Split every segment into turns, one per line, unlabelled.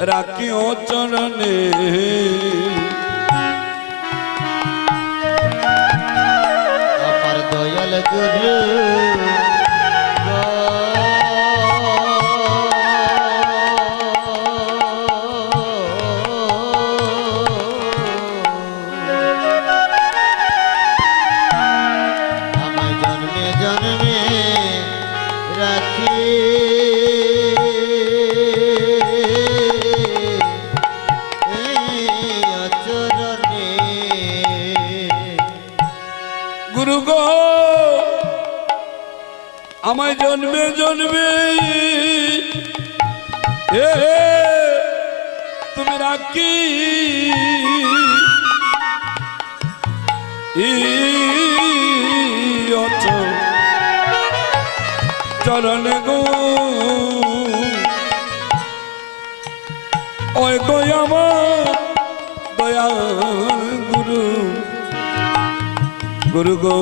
রাখিও চরণে।
আমার দয়াল গুরু। আমায় জন্মে জন্মে।
তুমি রাখি চরণে গো। ওই গো আমার দয়াল গুরু। গুরু গো।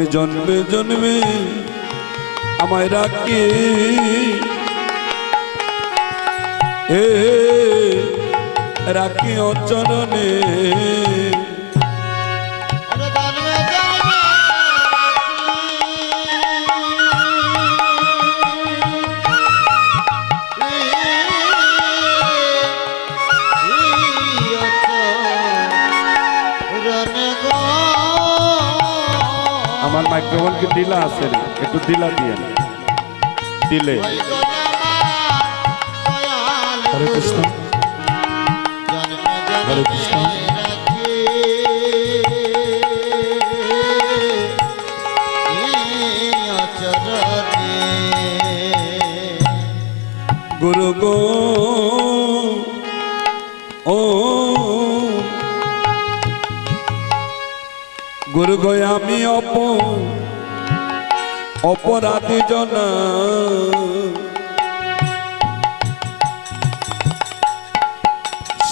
তুমি জন্মে জন্মে আমায় রাখি এ রাখি অচরণে কি দিলা আছে রে একটু দিলা দিয়ে দিলে হরে কৃষ্ণ। হরে কৃষ্ণ। অপরাধী জনা।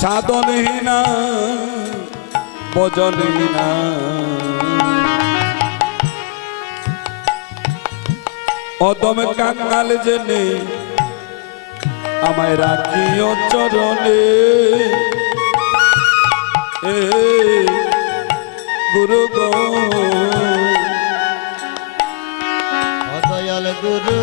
সাধনহীনা ভজনহীনা। অদম কাঙ্গাল জেনে আমায় রাখিও চরণে। গুরু গো।
গুরু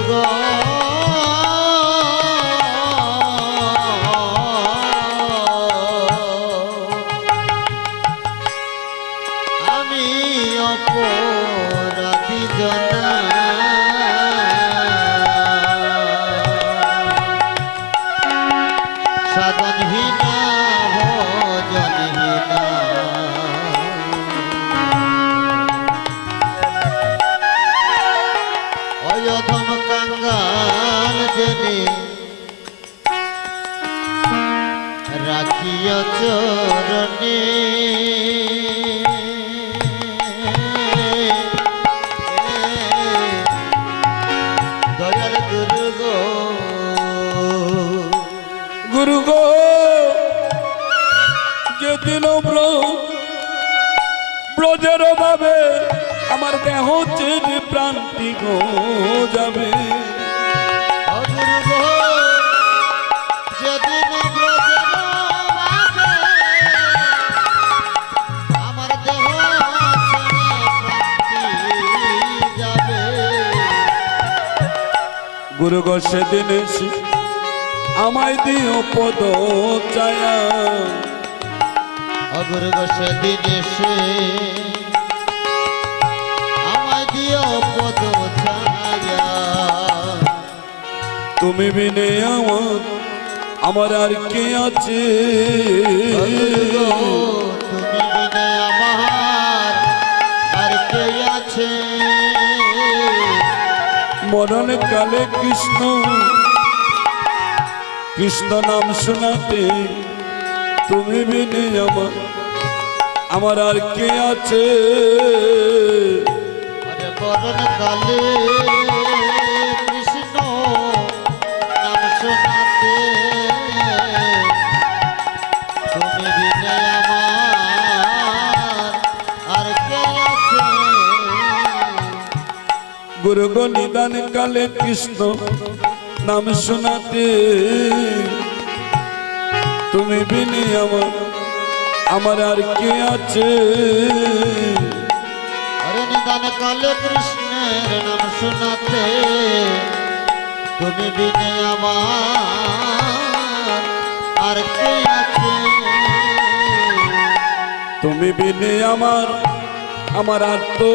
আমি অপরাধী
চেনে গো যাবে।
গুরু গো
গুরু গো সেদিন আমায় দিও পদ চায়া
অগুর বসে দিন
তুমি বিনে আমার আমার আর কে আছে?
আর কে আছে
মরণ কালে কৃষ্ণ কৃষ্ণ নাম শোনাতে তুমি বিনে আমার আমার আর কে আছে?
কালে
গুরু গো নিদান কালে কৃষ্ণ নাম শোনাতে। তুমি বিনি আমার আমার আর কে আছে?
নিদান কালে কৃষ্ণের নাম শোনাতে। তুমি বিনে আমার আর কে আছে?
তুমি বিনি আমার আমার আর তো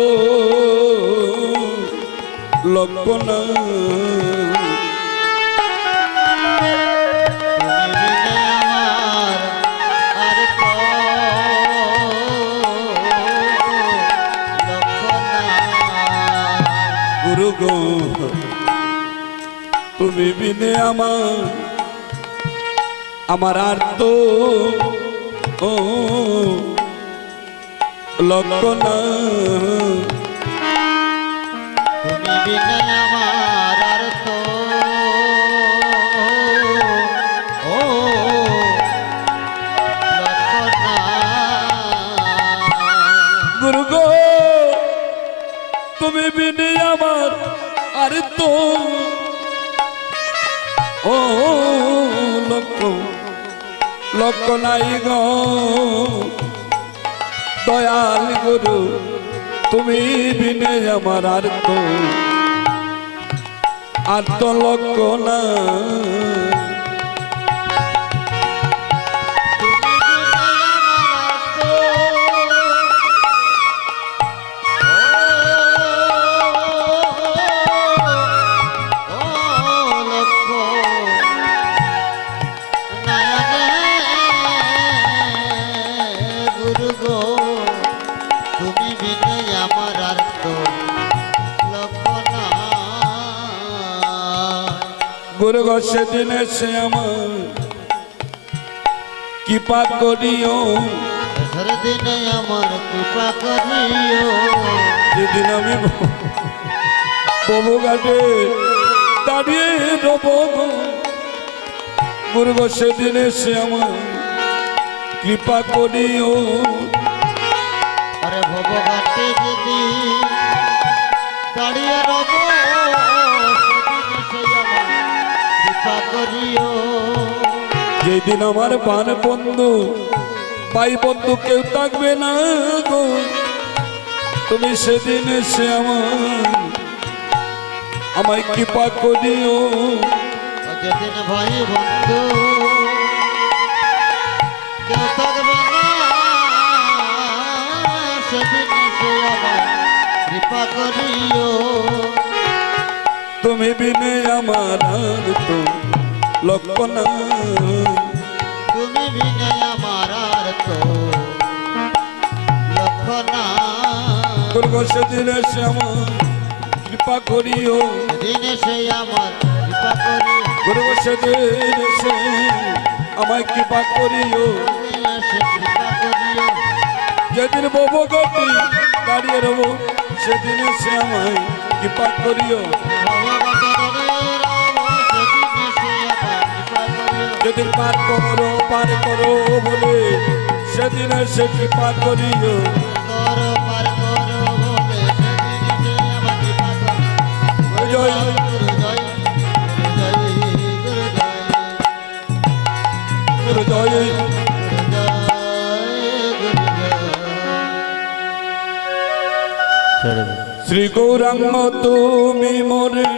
লক্ষ্য না। গুরু গো তুমি বিনে আমার আমার আর তো লক্ষ্য
ও।
গুরু গো, তুমি বিনে আমার আর তো। ও লক্ষ্য লক্ষ্য নাই গো। দয়াল গুরু, তুমি বিনে আমার আর তো। আর না। গো সেদিন এসে আমার কৃপা করিও
দিনে আমার কৃপা করিও
যেদিন আমি প্রভু দাঁড়িয়ে রব। গুরু গো সেদিন এসে আমার কৃপা করিও
আরে ভব ঘাটে যদি দাঁড়িয়ে রব করিও।
যেদিন আমার পান বন্ধু ভাই বন্ধু কেউ থাকবে না গো। তুমি সেদিন এসে আমার আমায় কৃপা করিও।
যেদিন ভাই বন্ধু কেউ থাকবে না। সেদিন সে আমার কৃপা করিও।
তুমি বিনে আমার তো লক্ষ্য না
তুমি বিনে আমার আর তো লক্ষ্য না।
দুর্গ সেদিন এসে আমার কৃপা করিও।
সেদিন সে আমার কৃপা করিও।
দুর্গ সেদিন এসে আমায় কৃপা করিও।
সে
যেদিন ববো গতি দাঁড়িয়ে রব সেদিন এসে আমায় কৃপা করিও। যেদিন পার করো পার করো বলে সেদিন এসে কৃপা করিও। শ্রী গৌরাঙ্গ তুমি মোরে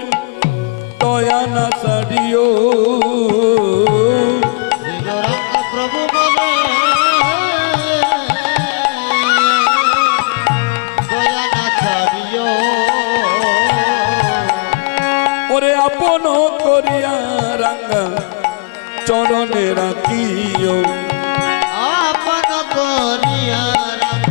দয়া না সারিও চরণে রাখিও।
আপন করিয়া রাখ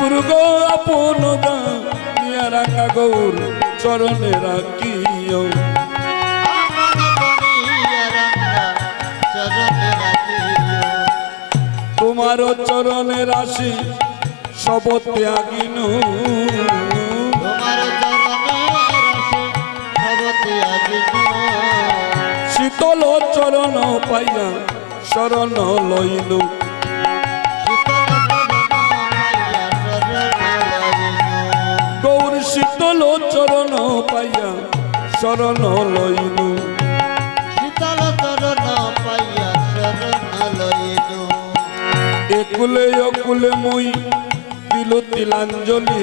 গুরু গো আপন দানিয়া রাঙ্গা গৌর
রাখ চরণে রাখিও।
তোমার চরণে রাশি সব ত্যাগিন শীতল চরণ পাইয়া শরণ লইলু।
গৌর শীতল চরণ পাইয়া শরণ
লইলু। শীতল চরণ পাইয়া শরণ লইলু একুলে অকুলে মই দিল তিলাঞ্জলি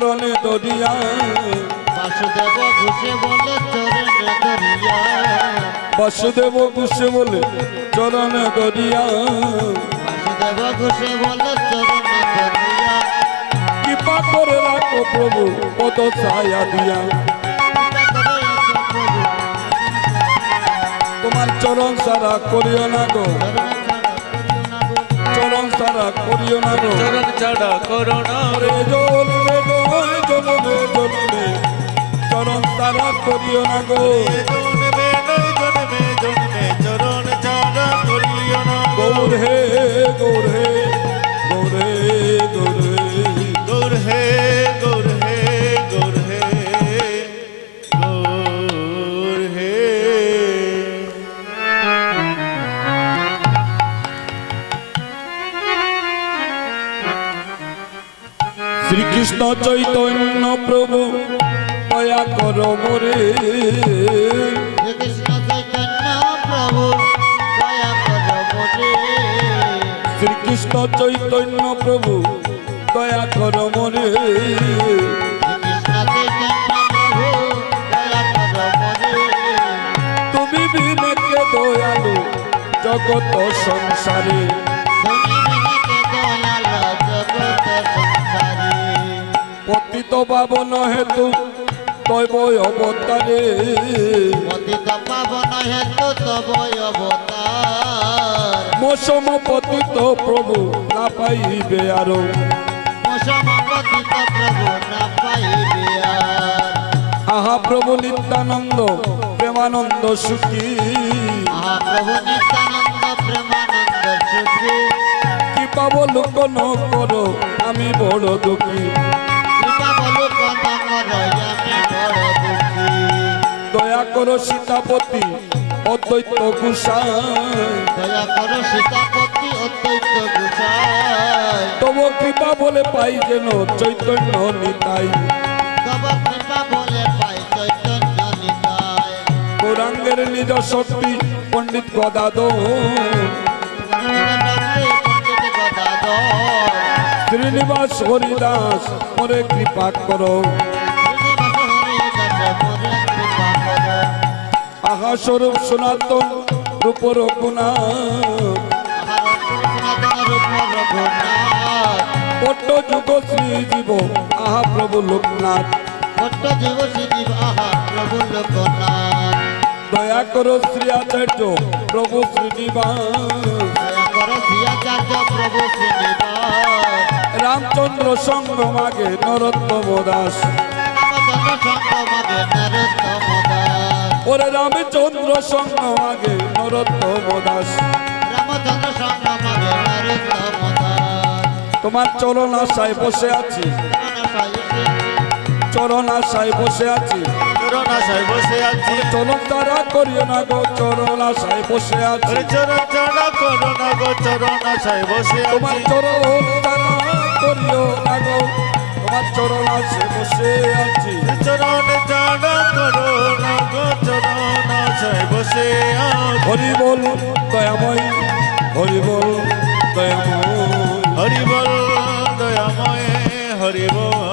চরণে দরিয়া
বাসুদেব ঘুষে বলে চরণে ধরিয়া।
বাসুদেব কুশে বলে চরণে দরিয়া
বাসুদেব ঘুষে বলে চরণে ধরিয়া।
কৃপা করে রাখো প্রভু কত ছায়া দিয়া। তোমার চরণ সারা করিও না গো। চরণ সারা করিও না গো।
চরণ ছাড়া করোনা
রে জ্বলবে গো। জ্বলবে জ্বলবে চরণ সারা করিও না গো।
জন্মে জন্মে চরণ ছাড়া করিও না
গৌর হে গৌর হে। শ্রীকৃষ্ণ চৈতন্য প্রভু দয়া কর
মনে।
তুমি বিবেকে দয়ালু জগত সংসারে। পতিত পাবন হেতু তৈব অবতারে।
পতিত পাবন হেতু তব অবতারে।
মৌসম পতিত প্রভু না পাইবে
আরও।
আহা প্রভু নিত্যানন্দ প্রেমানন্দ সুখী।
প্রভু নিত্যানন্দ প্রেমানন্দ সুখী।
কি পাব লোকন করো আমি বড় দুঃখী। দয়া করো সীতাপতি অদ্বৈত গুসাই।
দয়া করো সীতাপতি অদ্বৈত গুসাই।
তবু কৃপা বলে পাই যেন চৈতন্য নিতাই।
তব কৃপা বলে পাই চৈতন্য নিতাই।
গৌরাঙ্গের নিজ শক্তি পণ্ডিত গদাধর।
গদাধর।
শ্রীনিবাস হরিদাস মরে কৃপা করো। স্বরূপ সনাতন রূপ রঘুনা পট্ট যুগ শ্রী জীব, আহা প্রভু লোকনাথ।
ভট্ট জীব শিব আহা প্রভু লোকনাথ
দয়া করো শ্রী আচার্য প্রভু শ্রীনিবাস রামচন্দ্র সঙ্গ মাগে নরোত্তম দাস ওরে রামচন্দ্র সঙ্গ মাগে নরোত্তম দাস। তোমার চরণ আশায় বসে আছি। চরণ আশায় বসে আছি।
চরণ আশায় বসে আছি।
চরণ তারা করিও না গো চরণ আশায় বসে আছি।
চরণ ছাড়া করোনা গো চরণ আশায় বসে
তোমার চরণ তারা করিও না গো তোমার চরণ আশায় বসে আছি।
চরণ ছাড়া
হরি বল দয়াময় হরি বল দয়াময়।
হরি বল দয়াময় হরি বল